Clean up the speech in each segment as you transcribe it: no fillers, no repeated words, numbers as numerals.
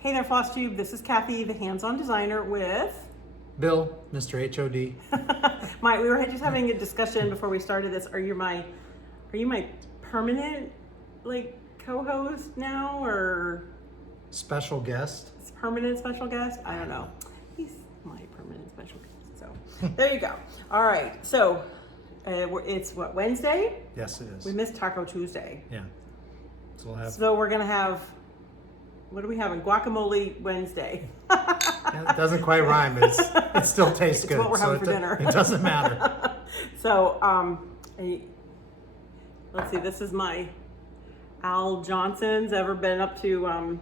Hey there, FLOSSTUBE. This is Cathy, the hands-on designer with Bill, Mr. HOD. We were just having a discussion before we started this. Are you my permanent co-host now, or Special guest? permanent special guest? I don't know. He's my permanent special guest. So there you go. All right. So it's what, Wednesday? Yes, it is. We missed Taco Tuesday. Yeah. So we'll have. So we're gonna have. What are we having? Guacamole Wednesday. Yeah, it doesn't quite rhyme, but it still tastes good. It's what we're having for dinner. It doesn't matter. So, let's see. This is my Al Johnson's. Ever been up to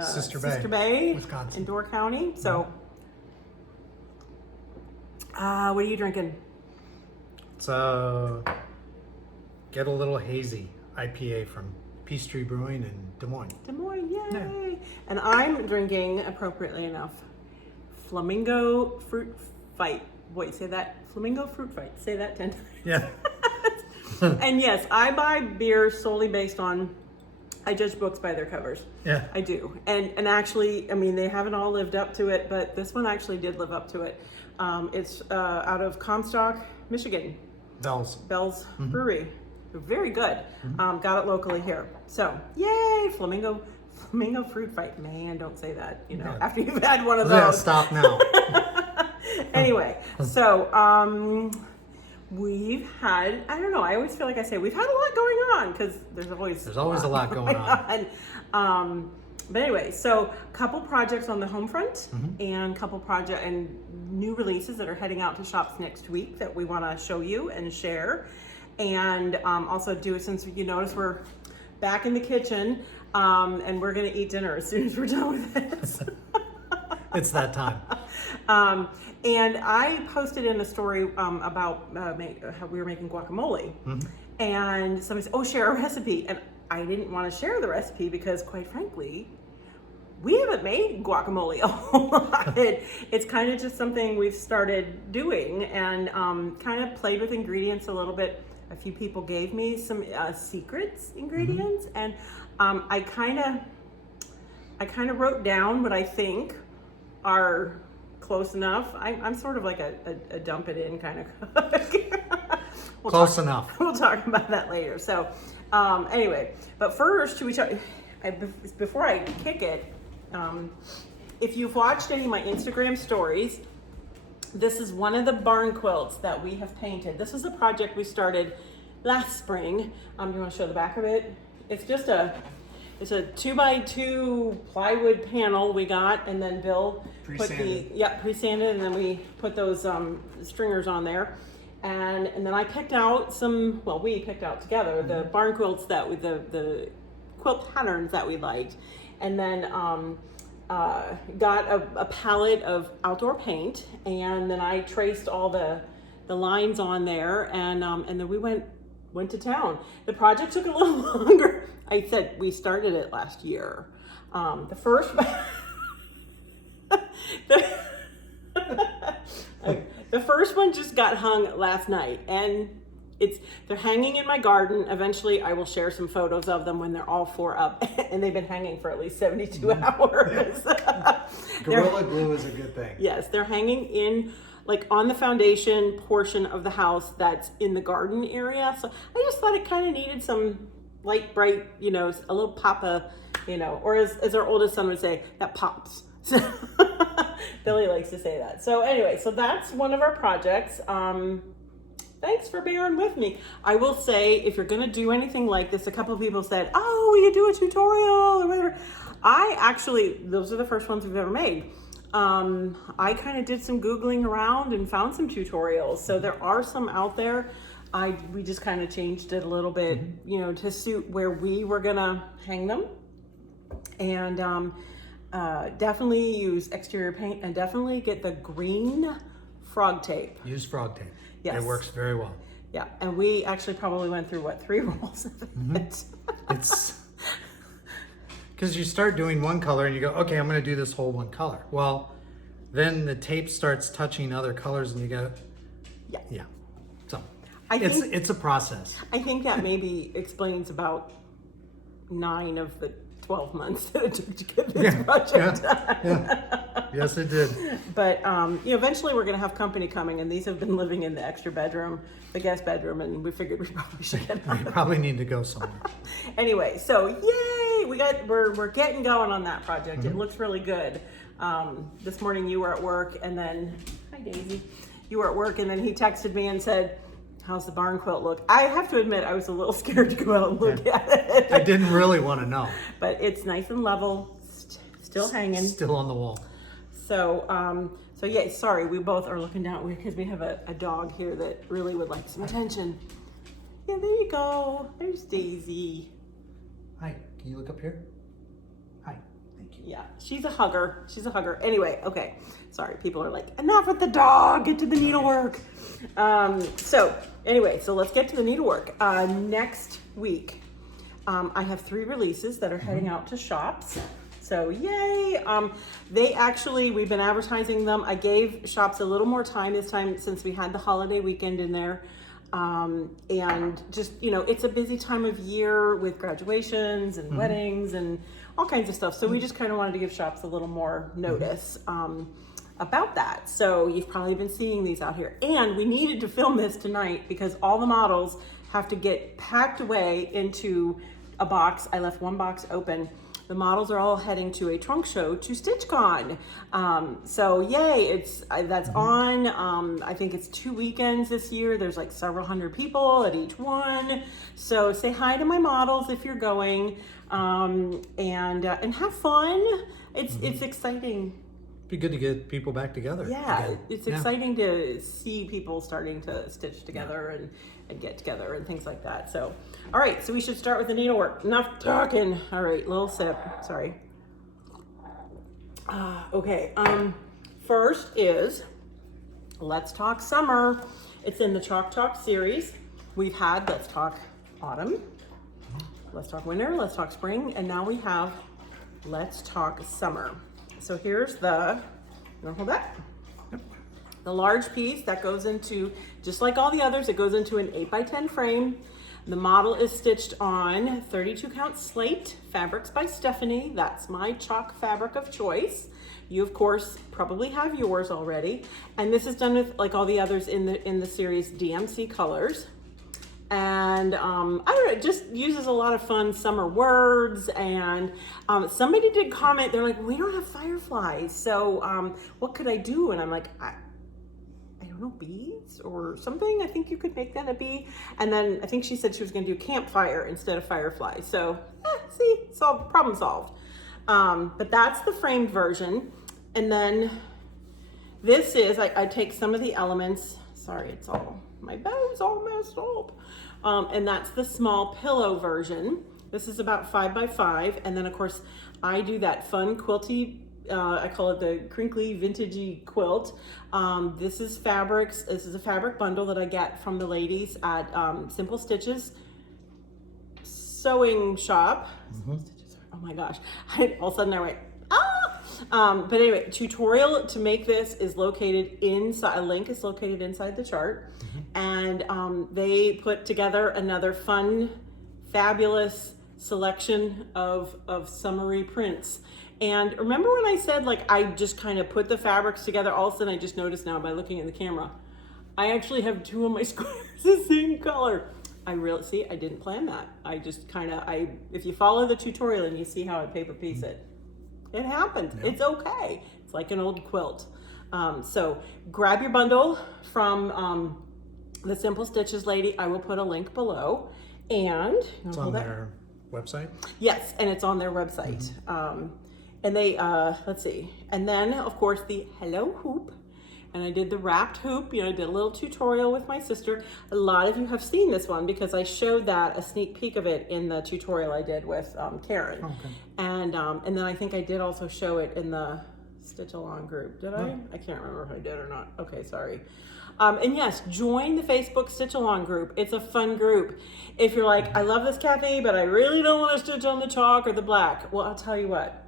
Sister Bay, Wisconsin, in Door County? So, what are you drinking? So, get a little hazy IPA from Peachtree Brewing in Des Moines. Des Moines, yay! Yeah. And I'm drinking, appropriately enough, Flamingo Fruit Fight. Wait, say that. Flamingo Fruit Fight. Say that 10 times. Yeah. And yes, I buy beer solely based on, I judge books by their covers. Yeah. I do. And actually, I mean, they haven't all lived up to it, but this one actually did live up to it. It's out of Comstock, Michigan. Bell's Brewery. Very good. Got it locally here. So, yay, Flamingo Fruit Fight. Man, don't say that, after you've had one of those. Yeah, stop now. Anyway, so we've had, I don't know, I always feel like I say we've had a lot going on, because there's always a lot going on. But anyway, so couple projects on the home front, and couple project and new releases that are heading out to shops next week that we want to show you and share. And also do, since you notice we're back in the kitchen, and we're gonna eat dinner as soon as we're done with this. It's that time. And I posted in a story about how we were making guacamole, and somebody said, "Oh, share a recipe," and I didn't want to share the recipe because, quite frankly, we haven't made guacamole a whole lot. It's kind of just something we've started doing, and kind of played with ingredients a little bit. A few people gave me some secrets ingredients, and I kind of wrote down what I think are close enough. I'm sort of like a dump it in kind of cook. Close enough. We'll talk about that later. So anyway, but first, before I kick it, if you've watched any of my Instagram stories, this is one of the barn quilts that we have painted. This is a project we started last spring. You want to show the back of it? It's just it's a 2x2 plywood panel we got, and then Bill pre-sanded, and then we put those stringers on there. And then I picked out we picked out together the barn quilts the quilt patterns that we liked. And then got a palette of outdoor paint, and then I traced all the lines on there, and then we went to town. The project took a little longer. I said we started it last year. The first the first one just got hung last night, and they're hanging in my garden. Eventually I will share some photos of them when they're all 4 up, and they've been hanging for at least 72 hours. Gorilla glue is a good thing. Yes, they're hanging in on the foundation portion of the house that's in the garden area. So I just thought it kind of needed some light, bright, a little pop of, or as our oldest son would say, that pops. So Billy likes to say that. So anyway, so that's one of our projects. Thanks for bearing with me. I will say, if you're gonna do anything like this, a couple of people said, "Oh, we could do a tutorial or whatever." Those are the first ones we've ever made. I kind of did some Googling around and found some tutorials. So there are some out there. We just kind of changed it a little bit, to suit where we were gonna hang them. And definitely use exterior paint, and definitely get the green frog tape. Use frog tape. Yes. It works very well. Yeah, and we actually probably went through 3 rolls of it. It's because you start doing one color and you go, okay, I'm going to do this whole one color. Well, then the tape starts touching other colors, and you go, yeah. So it's a process. I think that maybe explains about 9 of the 12 months that it took to get this project done. Yeah. Yes, it did. But eventually we're going to have company coming, and these have been living in the extra bedroom, the guest bedroom, and we figured we probably should get We probably need to go somewhere. Anyway, so yay! We're getting going on that project. It looks really good. This morning you were at work, and then hi Daisy, you were at work, and then he texted me and said, "How's the barn quilt look?" I have to admit, I was a little scared to go out and look at it. I didn't really want to know. But it's nice and level, still hanging. Still on the wall. So, yeah, sorry, we both are looking down because we have a dog here that really would like some attention. Yeah, there you go. There's Daisy. Hi, can you look up here? Hi, thank you. Yeah, she's a hugger. She's a hugger. Anyway, okay. Sorry, people are like, enough with the dog, get to the needlework. So let's get to the needlework. Next week, I have 3 releases that are heading out to shops. So yay. We've been advertising them. I gave shops a little more time this time since we had the holiday weekend in there. And just, it's a busy time of year with graduations and weddings and all kinds of stuff. So we just kind of wanted to give shops a little more notice about that. So you've probably been seeing these out here. And we needed to film this tonight because all the models have to get packed away into a box. I left one box open. The models are all heading to a trunk show to StitchCon. So yay, that's on. I think it's 2 weekends this year. There's like several hundred people at each one. So say hi to my models if you're going, and have fun. It's exciting. Be good to get people back together. Yeah, again. it's exciting to see people starting to stitch together and get together and things like that. So, all right, so we should start with the needlework. Enough talking. All right, little sip. Sorry. Okay. First is Let's Talk Summer. It's in the Chalk Talk series. We've had Let's Talk Autumn, Let's Talk Winter, Let's Talk Spring, and now we have Let's Talk Summer. So here's the, hold that? Yep. The large piece that goes into, just like all the others, it goes into an 8x10 frame. The model is stitched on 32 count Slate Fabrics by Stephanie. That's my chalk fabric of choice. You of course probably have yours already. And this is done with, like all the others in the series, DMC colors. And I don't know, it just uses a lot of fun summer words. And somebody did comment, they're like, we don't have fireflies, so what could I do? And I'm like, I don't know, beads or something. I think you could make that a bee. And then I think she said she was gonna do campfire instead of fireflies. So see, problem solved. But that's the framed version. And then this is, I take some of the elements, sorry, my bow's all messed up. And that's the small pillow version. This is about 5x5. And then of course I do that fun quilty, I call it the crinkly vintagey quilt. This is fabrics. This is a fabric bundle that I get from the ladies at Simple Stitches sewing shop. Oh my gosh. All of a sudden I went, but anyway, tutorial to make this is located inside, a link is located inside the chart. And they put together another fun, fabulous selection of summery prints. And remember when I said, like, I just kind of put the fabrics together, all of a sudden I just noticed now by looking in the camera, I actually have 2 of my squares the same color. I didn't plan that. I just kind of, if you follow the tutorial and you see how I paper piece it, it happens. Yep. It's okay. It's like an old quilt. So grab your bundle from the Simple Stitches lady. I will put a link below. And it's on their website? Yes, and it's on their website. And they, let's see. And then, of course, the Hello Hoop. And I did the wrapped hoop. I did a little tutorial with my sister. A lot of you have seen this one because I showed that, a sneak peek of it in the tutorial I did with Karen. Okay. And then I think I did also show it in the Stitch Along group. Did I? I can't remember if I did or not. Okay, sorry. And yes, join the Facebook Stitch Along group. It's a fun group. If you're like, I love this, Cathy, but I really don't want to stitch on the chalk or the black. Well, I'll tell you what.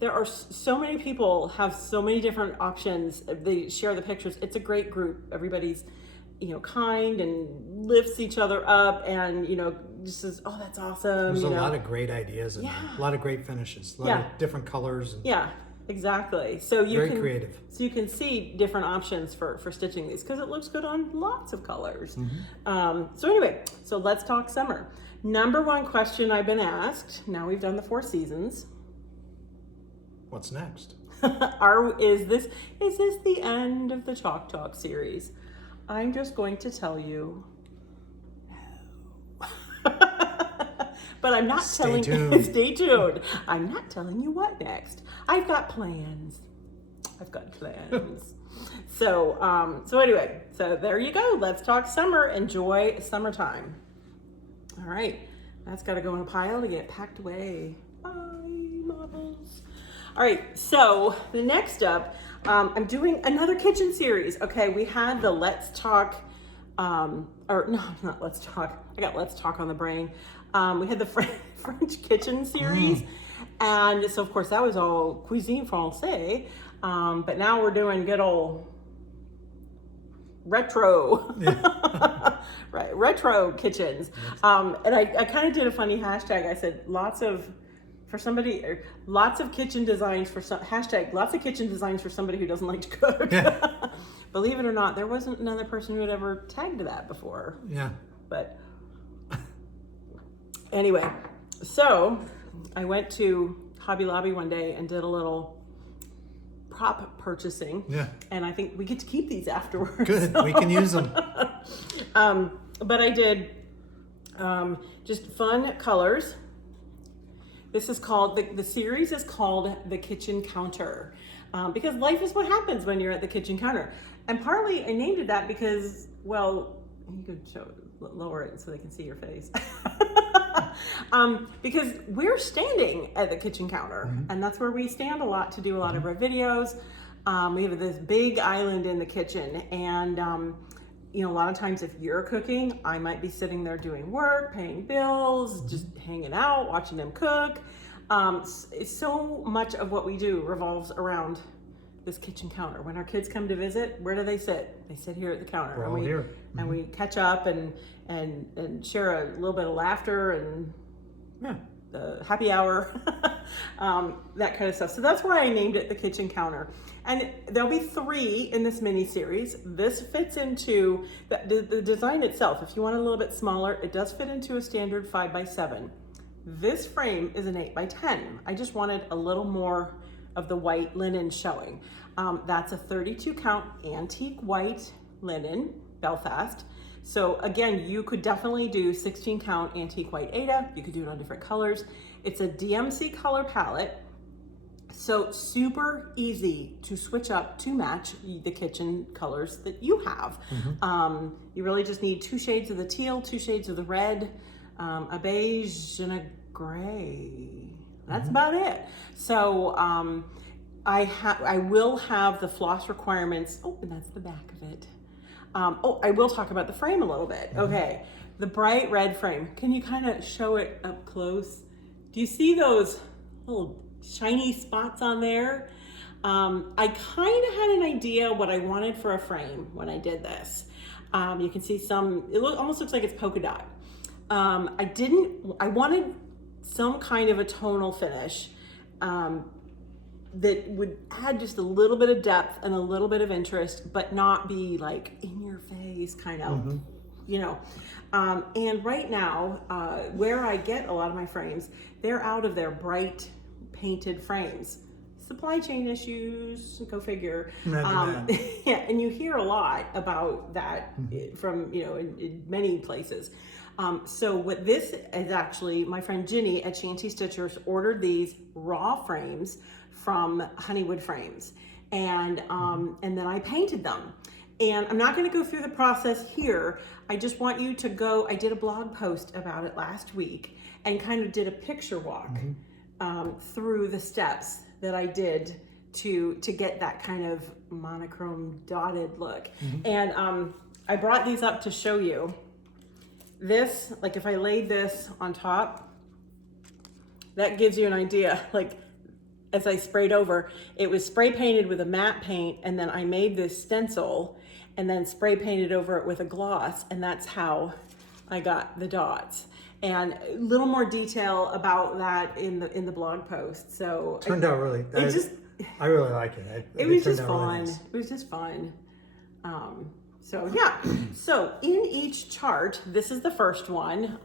There are so many people have so many different options. They share the pictures. It's a great group. Everybody's you know, kind and lifts each other up, and, you know, just says, oh, that's awesome. There's you a know. lot of great ideas and a lot of great finishes, a lot of different colors. And yeah, exactly. So you very can creative. So you can see different options for stitching these because it looks good on lots of colors. So anyway, so let's talk summer. Number one question I've been asked. Now we've done the 4 seasons. What's next? Is this the end of the Chalk Talk series? I'm just going to tell you no. But I'm not telling you. Stay tuned. I'm not telling you what next. I've got plans. So anyway, so there you go. Let's talk summer. Enjoy summertime. All right, that's got to go in a pile to get packed away. Bye, models. All right, so the next up, I'm doing another kitchen series. Okay, we had the Let's Talk, or no, not Let's Talk. I got Let's Talk on the brain. We had the French kitchen series. And so, of course, that was all cuisine française. But now we're doing good old retro. Right, retro kitchens. And I kind of did a funny hashtag. I said lots of kitchen designs for some hashtag lots of kitchen designs for somebody who doesn't like to cook. Believe it or not, there wasn't another person who had ever tagged that before. Yeah. But anyway, so I went to Hobby Lobby one day and did a little prop purchasing. Yeah. And I think we get to keep these afterwards. Good, we can use them. But I did just fun colors. This is called, the series is called The Kitchen Counter. Because life is what happens when you're at the kitchen counter. And partly I named it that because, well, you could lower it so they can see your face. Because we're standing at the kitchen counter, and that's where we stand a lot to do a lot of our videos. We have this big island in the kitchen, and you know, a lot of times if you're cooking, I might be sitting there doing work, paying bills, just hanging out, watching them cook. So much of what we do revolves around this kitchen counter. When our kids come to visit, where do they sit? They sit here at the counter. We're all here. And we catch up and share a little bit of laughter and the happy hour, that kind of stuff. So that's why I named it The Kitchen Counter. And there'll be 3 in this mini series. This fits into the design itself. If you want it a little bit smaller, it does fit into a standard 5x7. This frame is an 8x10. I just wanted a little more of the white linen showing. That's a 32 count antique white linen, Belfast. So again, you could definitely do 16 count antique white Aida. You could do it on different colors. It's a DMC color palette. So super easy to switch up to match the kitchen colors that you have. You really just need 2 shades of the teal, 2 shades of the red, a beige and a gray. That's about it. So I will have the floss requirements. Oh, and that's the back of it. I will talk about the frame a little bit. Okay, the bright red frame. Can you kind of show it up close? Do you see those little shiny spots on there? I kind of had an idea what I wanted for a frame when I did this. You can see it almost looks like it's polka dot. I wanted some kind of a tonal finish that would add just a little bit of depth and a little bit of interest, but not be like in your face kind of, you know. And right now, where I get a lot of my frames, they're out of their bright painted frames. Supply chain issues, go figure. Yeah, and you hear a lot about that from, you know, in many places. So what this is actually, my friend Ginny at Shanty Stitchers ordered these raw frames from Honeywood Frames, and then I painted them. And I'm not going to go through the process here. I just want you to go. I did a blog post about it last week and kind of did a picture walk through the steps that I did to get that kind of monochrome dotted look. And I brought these up to show you. This, like if I laid this on top, that gives you an idea. Like as I sprayed over, it was spray painted with a matte paint, and then I made this stencil, and then spray painted over it with a gloss, and that's how I got the dots. And a little more detail about that in the blog post. So turned out really. I really like it. It was just really fun. nice. It was just fun. So yeah. So in each chart, this is the first one.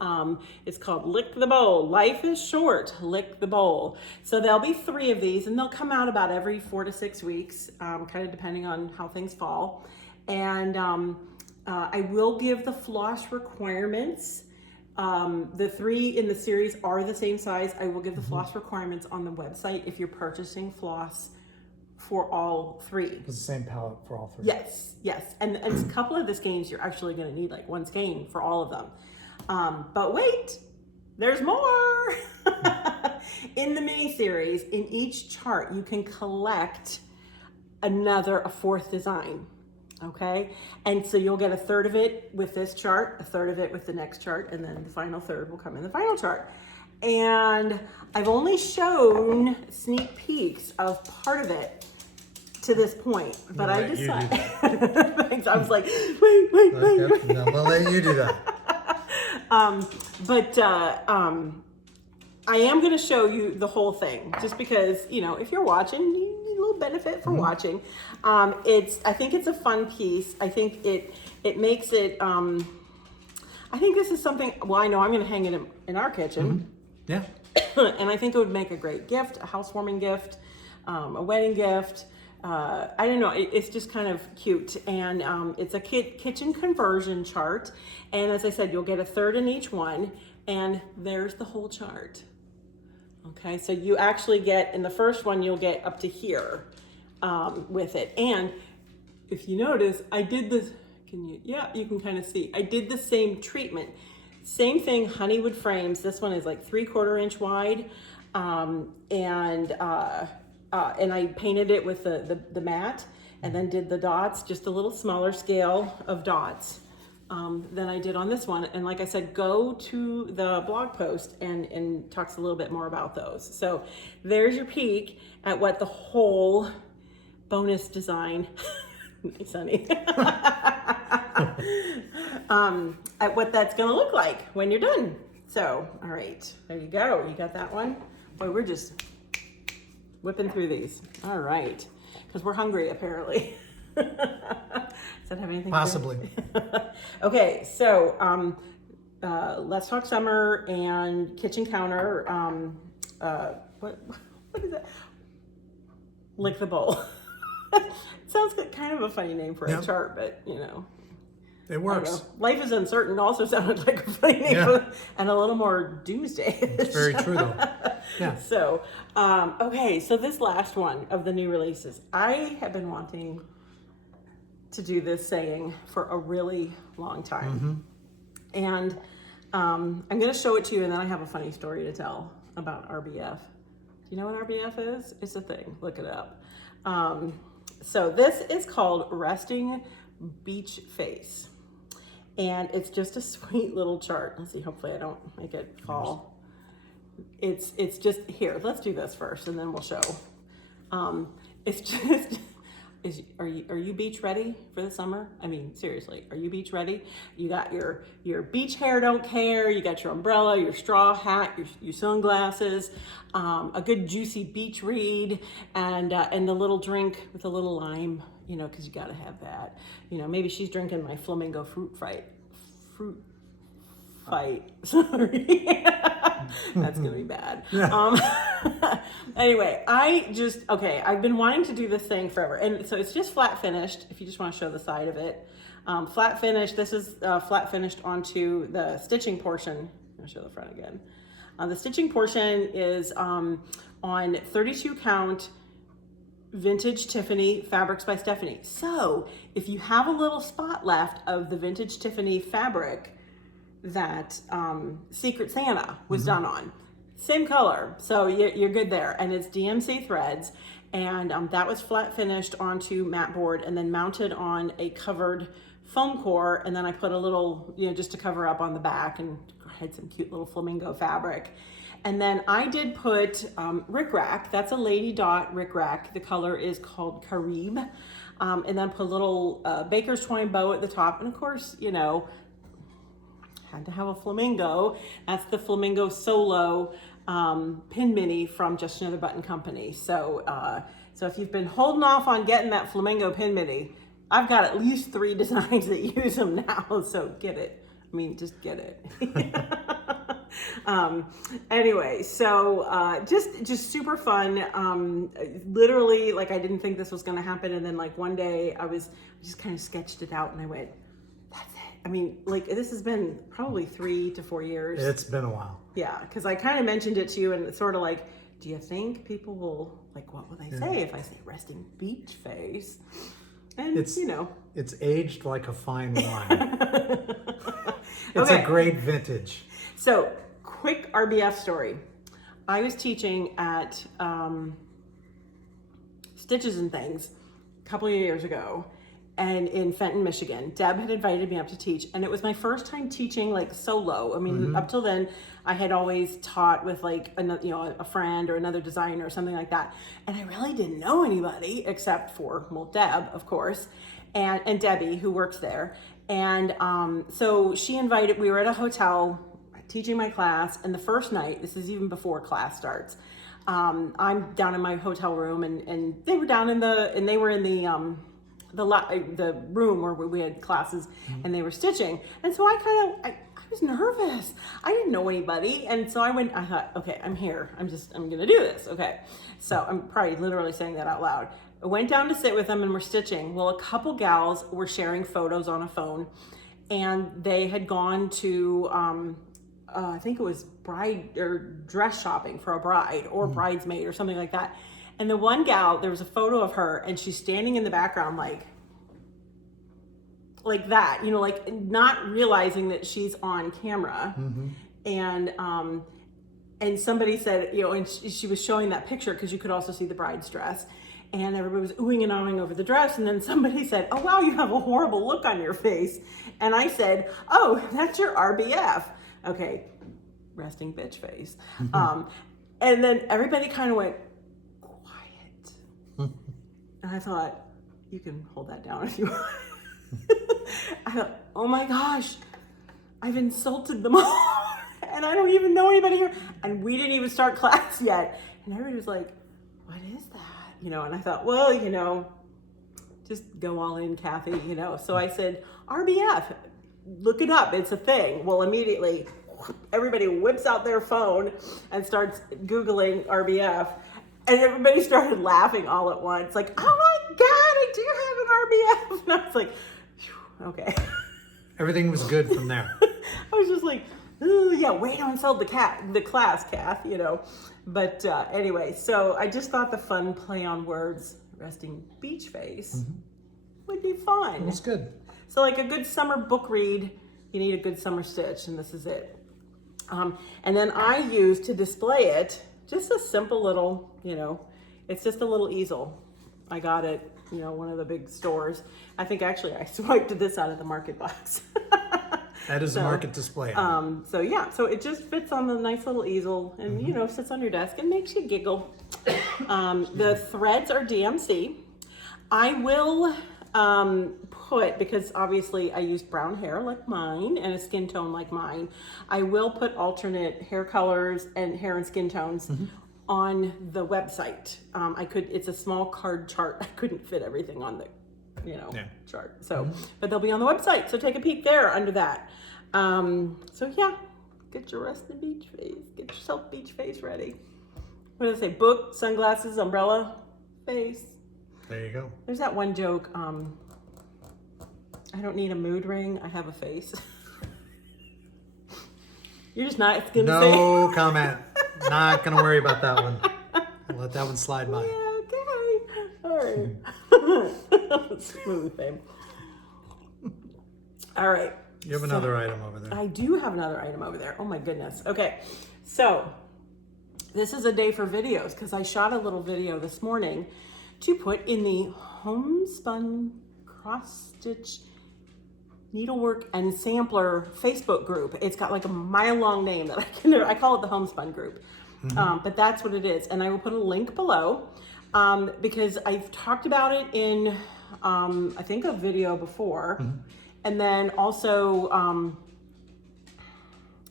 It's called Lick the Bowl. Life is short. Lick the bowl. So there'll be 3 of these, and they'll come out about every 4 to 6 weeks, kind of depending on how things fall. And I will give the floss requirements. The 3 in the series are the same size. I will give the floss requirements on the website if you're purchasing floss for all 3. It's the same palette for all 3. Yes, yes. And a couple of the skeins, you're actually going to need like 1 skein for all of them. But wait, there's more. In the mini series, in each chart, you can collect a 4th design. Okay, and so you'll get a 1/3 of it with this chart, a 1/3 of it with the next chart, and then the final 1/3 will come in the final chart. And I've only shown sneak peeks of part of it to this point, but I decided. Thanks. I was like, wait. No, I'll let you do that. I am going to show you the whole thing, just because, you know, if you're watching, you need a little benefit for watching. I think it's a fun piece. I think it makes it, I think this is something, well, I know I'm going to hang it in our kitchen. Yeah. And I think it would make a great gift, a housewarming gift, a wedding gift. I don't know, it's just kind of cute. And it's a kitchen conversion chart. And as I said, you'll get a 1/3 in each one. And there's the whole chart. Okay, so you actually get, in the first one, you'll get up to here with it. And if you notice, I did this, you can kind of see. I did the same treatment. Same thing, honeywood frames. This one is like 3/4 inch wide. And I painted it with the matte, and then did the dots, just a little smaller scale of dots than I did on this one. And like I said, go to the blog post and talks a little bit more about those. So there's your peek at what the whole bonus design, nice honey, at what that's gonna look like when you're done. So, all right, there you go. You got that one? Boy, we're just whipping through these. All right, because we're hungry apparently. Does that have anything Possibly. to do? Okay, so let's talk summer and kitchen counter. What is that? Lick the bowl. Sounds like kind of a funny name for a chart, but you know. It works. Life is uncertain also sounded like a funny name, and a little more doomsday. It's very true though. Yeah. So, okay, so this last one of the new releases, I have been wanting to do this saying for a really long time. And I'm going to show it to you, and then I have a funny story to tell about RBF. Do you know what RBF is? It's a thing. Look it up. So this is called Resting Beach Face. And it's just a sweet little chart. Let's see, hopefully I don't make it fall. It's just, here, let's do this first, and then we'll show. It's just... Are you beach ready for the summer? I mean, seriously, are you beach ready? You got your beach hair, don't care. You got your umbrella, your straw hat, your sunglasses, a good juicy beach read, and the little drink with a little lime, you know, because you got to have that. You know, maybe she's drinking my Flamingo fruit fight. Sorry. That's gonna be bad. Anyway, I've been wanting to do this thing forever. And so it's just flat finished, if you just want to show the side of it. Flat finished, this is flat finished onto the stitching portion. I'll show the front again. The stitching portion is on 32 count Vintage Tiffany Fabrics by Stephanie. So if you have a little spot left of the Vintage Tiffany fabric that Secret Santa was done on, same color, so you're good there. And it's DMC threads, and that was flat finished onto mat board and then mounted on a covered foam core, and then I put a little, you know, just to cover up on the back, and had some cute little flamingo fabric. And then I did put rickrack. That's a Lady Dot rickrack. The color is called Caribe. and then put a little baker's twine bow at the top. And of course, you know, had to have a flamingo. That's the Flamingo Solo pin mini from Just Another Button Company. So, so if you've been holding off on getting that Flamingo pin mini, I've got at least 3 designs that use them now. So get it. I mean, just get it. Anyway, so just super fun. Literally, like, I didn't think this was going to happen, and then like one day I just kind of sketched it out, and I went, that's it. I mean, like, this has been probably 3 to 4 years. It's been a while. Yeah, because I kind of mentioned it to you, and it's sort of like, do you think people will, like, what will they say if I say resting beach face? And it's, you know, it's aged like a fine wine. It's a great vintage. So, quick RBF story. I was teaching at Stitches and Things a couple of years ago, and in Fenton, Michigan. Deb had invited me up to teach, and it was my first time teaching like solo. I mean, up till then, I had always taught with like another, you know, a friend or another designer or something like that, and I really didn't know anybody except for, well, Deb, of course, and Debbie, who works there. And so she invited. We were at a hotel teaching my class, and the first night, this is even before class starts, I'm down in my hotel room, and they were down in they were in the room where we had classes, and they were stitching. And so I was nervous. I didn't know anybody. And so I thought, okay, I'm here. I'm going to do this. Okay. So I'm probably literally saying that out loud. I went down to sit with them, and we're stitching. Well, a couple gals were sharing photos on a phone, and they had gone to, I think it was bride or dress shopping for a bride or bridesmaid or something like that. And the one gal, there was a photo of her, and she's standing in the background like that, you know, like not realizing that she's on camera. And somebody said, you know, and she was showing that picture because you could also see the bride's dress, and everybody was oohing and ahhing over the dress. And then somebody said, oh, wow, you have a horrible look on your face. And I said, oh, that's your RBF. Okay, resting bitch face. And then everybody kind of went quiet. And I thought, you can hold that down if you want. I thought, oh my gosh, I've insulted them all. And I don't even know anybody here. And we didn't even start class yet. And everybody was like, what is that? You know, and I thought, well, you know, just go all in, Cathy, you know. So I said, RBF, look it up. It's a thing. Well, immediately, everybody whips out their phone and starts Googling RBF. And everybody started laughing all at once. Like, oh my God, I do have an RBF. And I was like, okay. Everything was good from there. I was just like, ooh, yeah, way to insult the class, Kath, you know. But anyway, so I just thought the fun play on words, resting beach face, would be fun. It was good. So like a good summer book read, you need a good summer stitch, and this is it. And then I used to display it, just a simple little, you know, it's just a little easel. I got it, you know, one of the big stores. I think actually I swiped this out of the market box. That is a market display. So yeah, so it just fits on the nice little easel, and you know, sits on your desk and makes you giggle. The threads are DMC. I will put, because obviously I use brown hair like mine and a skin tone like mine, I will put alternate hair colors and hair and skin tones on the website. It's a small card chart. I couldn't fit everything on the, you know, chart. So, but they'll be on the website. So take a peek there under that. So yeah, get your resting beach face. Get yourself beach face ready. What did I say? Book, sunglasses, umbrella, face. There you go. There's that one joke. I don't need a mood ring. I have a face. You're just not gonna say. No comment. Not gonna worry about that one. I'll let that one slide by. Yeah, okay. All right. Smooth, babe. All right. You have another item over there. I do have another item over there. Oh my goodness. Okay. So this is a day for videos, because I shot a little video this morning to put in the homespun cross stitch needlework and sampler Facebook group. It's got like a mile-long name that I call it the homespun group. But that's what it is. And I will put a link below, because I've talked about it in I think a video before, and then also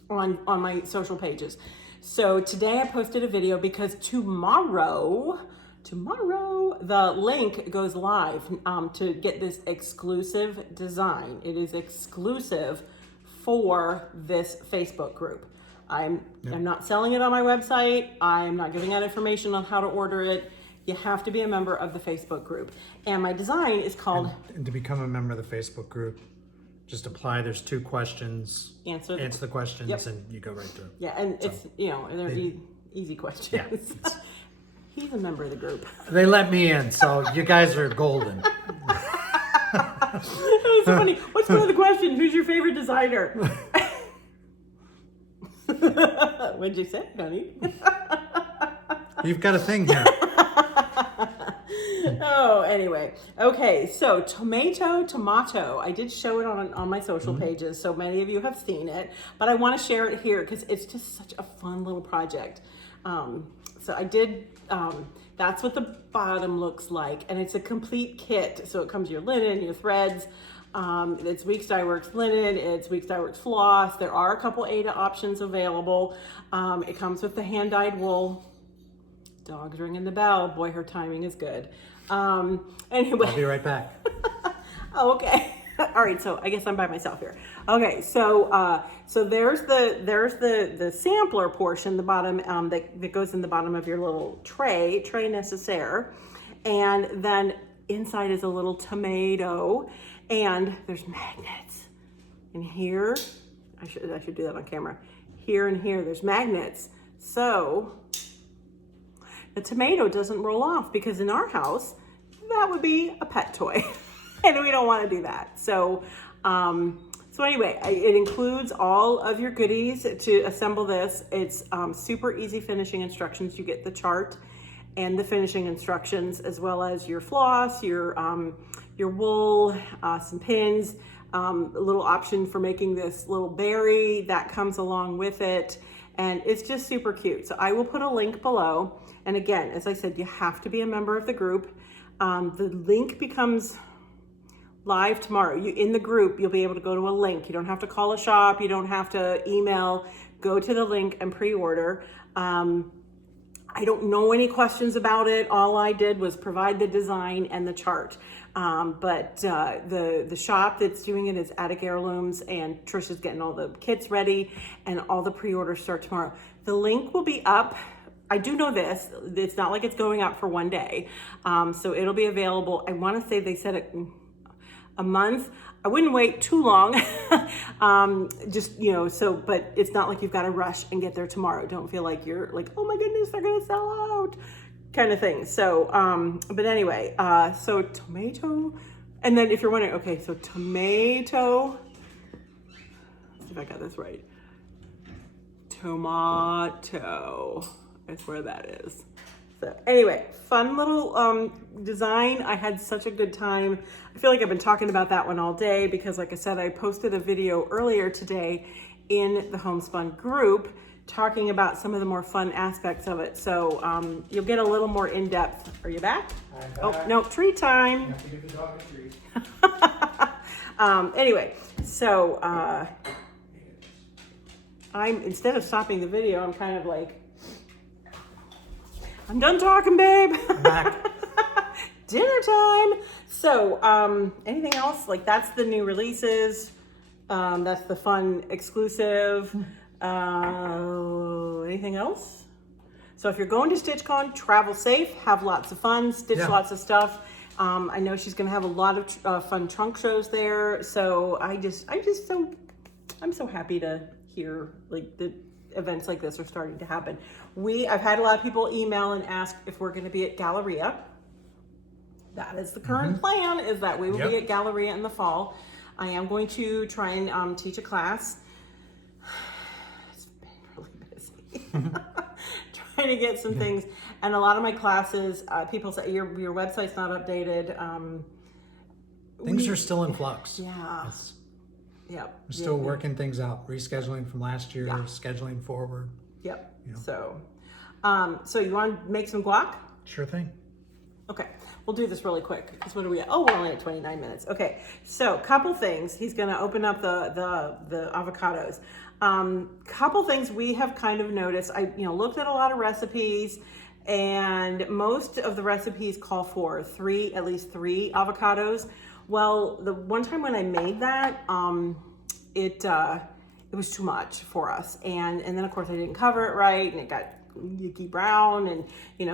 on my social pages. So today I posted a video because tomorrow the link goes live to get this exclusive design. It is exclusive for this Facebook group. I'm not selling it on my website. I'm not giving out information on how to order it. You have to be a member of the Facebook group. And my design is called... And to become a member of the Facebook group, just apply. There's 2 questions. Answer the questions, and you go right through. Yeah, and so, it's, they're easy questions. Yeah, he's a member of the group. They let me in, so you guys are golden. That was funny. What's one of the questions? Who's your favorite designer? What'd you say, honey? You've got a thing here. Oh, anyway. Okay, so tomato. I did show it on my social pages, so many of you have seen it, but I want to share it here because it's just such a fun little project. So I did, that's what the bottom looks like, and it's a complete kit. So it comes your linen, your threads, it's Weeks Dye Works linen, it's Weeks Dye Works floss. There are a couple Ada options available. It comes with the hand-dyed wool. Dog's ringing the bell. Boy, her timing is good. Anyway. I'll be right back. Oh, okay. All right, so I guess I'm by myself here. Okay, so there's the sampler portion, the bottom that goes in the bottom of your little tray nécessaire, and then inside is a little tomato, and there's magnets. And here, I should do that on camera. Here and here, there's magnets. So the tomato doesn't roll off, because in our house, that would be a pet toy. And we don't want to do that. So, anyway, it includes all of your goodies to assemble this. It's super easy finishing instructions. You get the chart and the finishing instructions, as well as your floss, your wool, some pins, a little option for making this little berry that comes along with it. And it's just super cute. So I will put a link below. And again, as I said, you have to be a member of the group. The link becomes live tomorrow. In the group, you'll be able to go to a link. You don't have to call a shop. You don't have to email. Go to the link and pre-order. I don't know any questions about it. All I did was provide the design and the chart. But the shop that's doing it is Attic Heirlooms, and Trisha's getting all the kits ready, and all the pre-orders start tomorrow. The link will be up. I do know this. It's not like it's going up for one day. So it'll be available. I want to say they said it a month. I wouldn't wait too long. But it's not like you've got to rush and get there tomorrow. Don't feel like you're like, oh my goodness, they're going to sell out kind of thing. So, but anyway, so tomato. And then if you're wondering, okay, so tomato, let's see if I got this right. Tomato is where that is. So anyway, fun little design. I had such a good time. I feel like I've been talking about that one all day because, like I said, I posted a video earlier today in the Homespun group talking about some of the more fun aspects of it. So you'll get a little more in-depth. Are you back? I'm back. Oh, no, treat time. You have to give the dog a treat. Anyway, so instead of stopping the video, I'm kind of like, I'm done talking, babe. I'm back. Dinner time. So, anything else? Like, that's the new releases. That's the fun exclusive. Anything else? So if you're going to StitchCon, travel safe, have lots of fun, stitch lots of stuff. I know she's going to have a lot of fun trunk shows there. So I'm so happy to hear like the events like this are starting to happen. I've had a lot of people email and ask if we're going to be at Galleria. That is the current plan, is that we will be at Galleria in the fall. I am going to try and teach a class. It's been really busy. Trying to get some things. And a lot of my classes, people say your website's not updated. Things are still in flux. Yeah. We're still working things out, rescheduling from last year, scheduling forward. Yep. You know. So you want to make some guac? Sure thing. Okay, we'll do this really quick because what are we at? Oh, we're only at 29 minutes. Okay, so couple things. He's gonna open up the avocados. Couple things we have kind of noticed. I looked at a lot of recipes, and most of the recipes call for at least three avocados. Well, the one time when I made that, it was too much for us, and then of course I didn't cover it right, and it got yucky brown, and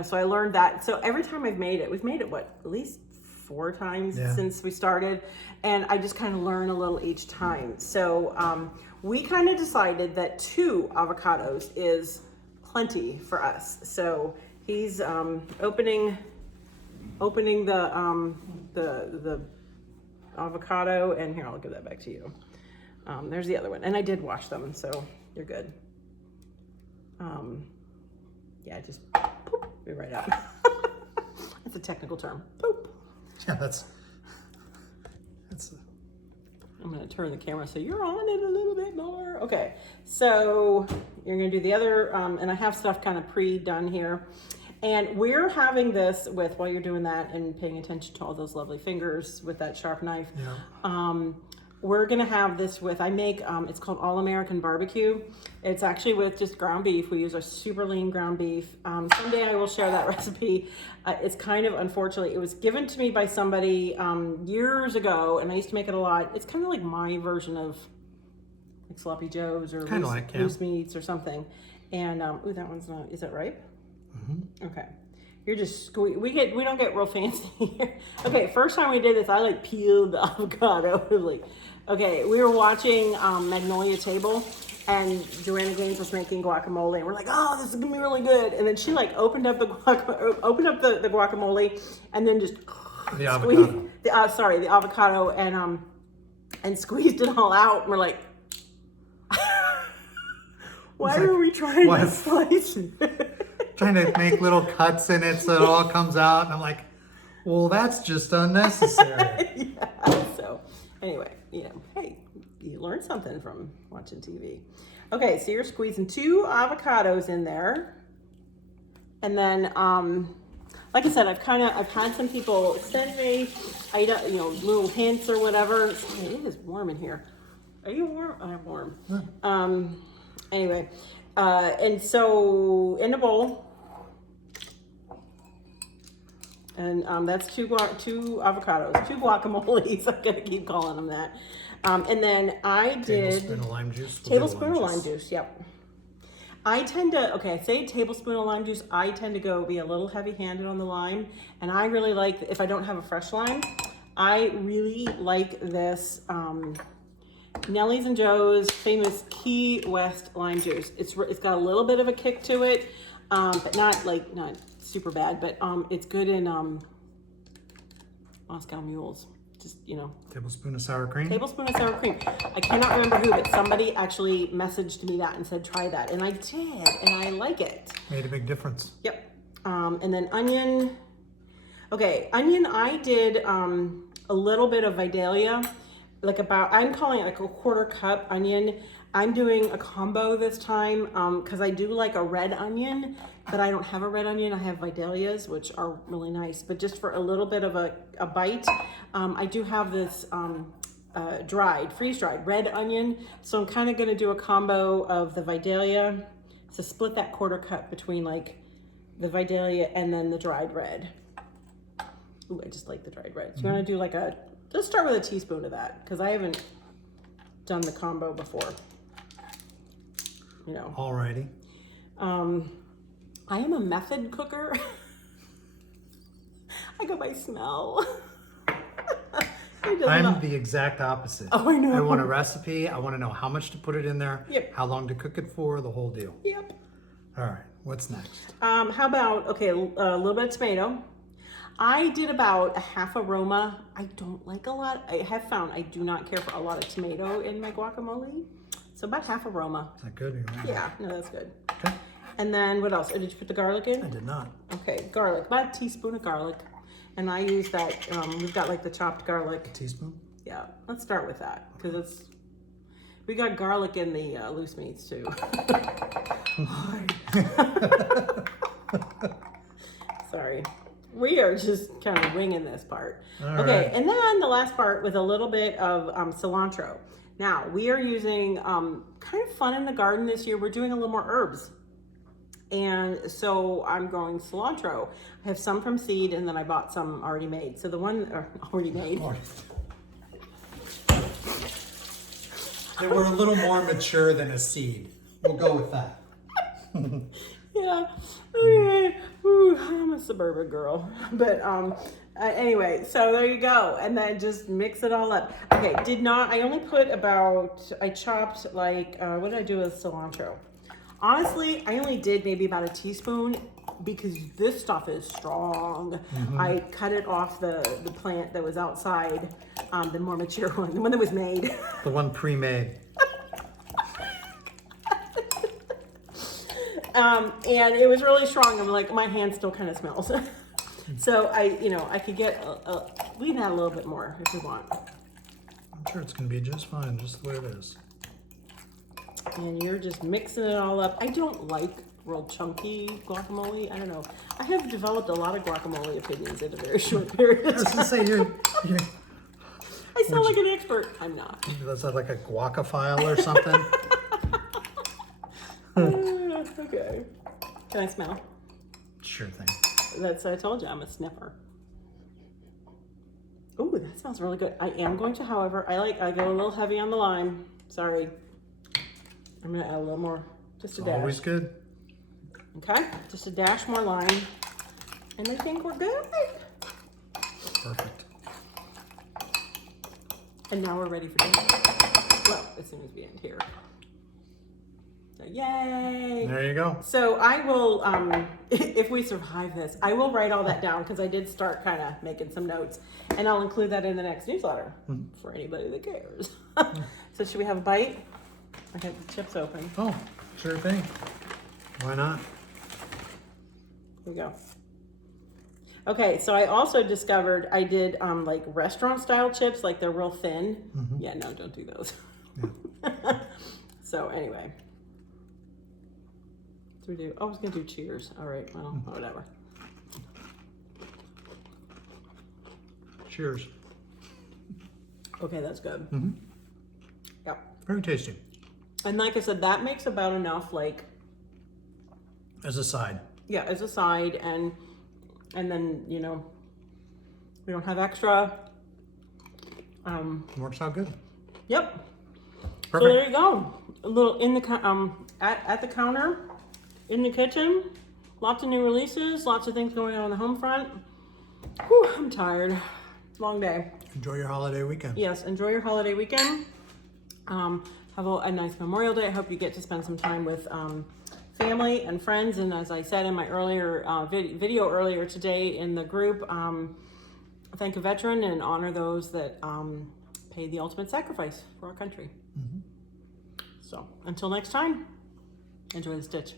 so I learned that. So every time we've made it what, at least 4 times since we started, and I just kind of learn a little each time. So we kind of decided that 2 avocados is plenty for us. So he's opening the avocado, and here, I'll give that back to you. There's the other one, and I did wash them, so you're good. Yeah, just poop, be right out. That's a technical term. Poop. Yeah, that's. I'm gonna turn the camera so you're on it a little bit more. Okay, so you're gonna do the other, and I have stuff kind of pre-done here. And we're having this with, while you're doing that and paying attention to all those lovely fingers with that sharp knife, we're gonna have this with, I make, it's called American BBQ. It's actually with just ground beef. We use a super lean ground beef. Someday I will share that recipe. It's kind of, unfortunately, it was given to me by somebody years ago, and I used to make it a lot. It's kind of like my version of like Sloppy Joe's or loose meats or something. And, ooh, that one's not, is that ripe? Mm-hmm. Okay. You're just we don't get real fancy here. Okay, first time we did this, I like peeled the avocado. Like, okay, we were watching Magnolia Table, and Joanna Gaines was making guacamole, and we're like, oh, this is gonna be really good. And then she like opened up the guacamole, and then just the avocado. The avocado, and squeezed it all out. And we're like, why are we trying to slice it? Trying to make little cuts in it so it all comes out, and I'm like, well, that's just unnecessary. Yeah. So anyway, hey, you learn something from watching TV. Okay, so you're squeezing 2 avocados in there, and then like I said, I've had some people send me little hints or whatever. It is warm in here. Are you warm? I'm warm. Yeah. Anyway, and so in a bowl. And that's 2 avocados, 2 guacamoles. I'm gonna keep calling them that. And then I did tablespoon of lime juice. Tablespoon of lime juice. Yep. I tend to I say tablespoon of lime juice. I tend to be a little heavy-handed on the lime, and I really like, if I don't have a fresh lime, I really like this Nellie's and Joe's famous Key West lime juice. It's got a little bit of a kick to it, but not super bad, but it's good in Moscow mules. Just tablespoon of sour cream. Tablespoon of sour cream. I cannot remember who, but somebody actually messaged me that and said try that, and I did, and I like it. Made a big difference. Yep. And then onion. Okay, onion. I did a little bit of Vidalia, I'm calling it like a 1/4 cup onion. I'm doing a combo this time because I do like a red onion, but I don't have a red onion. I have Vidalias, which are really nice, but just for a little bit of a bite, I do have this freeze-dried red onion. So I'm kind of going to do a combo of the Vidalia. So split that 1/4 cup between like the Vidalia and then the dried red. Ooh, I just like the dried red. So you're going to do let's start with a teaspoon of that, because I haven't done the combo before. Alrighty. I am a method cooker. I go by smell. I'm the exact opposite. Oh, I know. I want a recipe. I want to know how much to put it in there. Yep. How long to cook it for, the whole deal. Yep. All right. What's next? How about, a little bit of tomato. I did about a half aroma. I don't like a lot. I have found I do not care for a lot of tomato in my guacamole. So about half aroma. Is that good? Yeah, no, that's good. Okay. And then what else? Did you put the garlic in? I did not. Okay, garlic. About a teaspoon of garlic. And I use that, we've got like the chopped garlic. A teaspoon? Yeah, let's start with that, because we got garlic in the loose meats too. Sorry. We are just kind of winging this part. All okay, right. and then the last part with a little bit of cilantro. Now, we are using kind of fun in the garden this year. We're doing a little more herbs. And so I'm growing cilantro. I have some from seed, and then I bought some already made. So the one already made. They were a little more mature than a seed. We'll go with that. Yeah. Okay. Ooh, I'm a suburban girl. But anyway, so there you go. And then just mix it all up. Okay, I only put I chopped like, what did I do with cilantro? Honestly, I only did maybe about a teaspoon because this stuff is strong. I cut it off the plant that was outside, the more mature one, the one that was made. The one pre-made. And it was really strong. I'm like, my hand still kind of smells. So I could get, we can add a little bit more if you want. I'm sure it's gonna be just fine, just the way it is. And you're just mixing it all up. I don't like real chunky guacamole. I don't know. I have developed a lot of guacamole opinions in a very short period I of was time. gonna say, I sound like an expert. I'm not. that's like a guacaphile or something. Okay. Can I smell? Sure thing. I told you, I'm a sniffer. Ooh, that smells really good. I am going to, however, I go a little heavy on the lime. Sorry. I'm gonna add a little more, just a dash. Always good. Okay, just a dash more lime. And I think we're good. Perfect. And now we're ready for dinner. Well, as soon as we end here. So yay! There you go. So I will, if we survive this, I will write all that down because I did start kind of making some notes, and I'll include that in the next newsletter for anybody that cares. So should we have a bite? I have the chips open. Oh, sure thing. Why not? Here we go. Okay, so I also discovered I did like restaurant style chips, like they're real thin. Yeah, no, don't do those. Yeah. So anyway. We do. I was gonna do cheers. All right, well, whatever. Cheers. Okay, that's good. Yep. Very tasty. And like I said, that makes about enough, like, As a side. yeah, as a side, and then we don't have extra. Works out good. Yep. Perfect. So there you go. A little in the at the counter. In the kitchen, lots of new releases, lots of things going on the home front. Whew, I'm tired. Long day. Enjoy your holiday weekend. Yes, enjoy your holiday weekend. Have a nice Memorial Day. I hope you get to spend some time with family and friends. And as I said in my earlier video earlier today in the group, thank a veteran and honor those that paid the ultimate sacrifice for our country. So until next time, enjoy the stitch.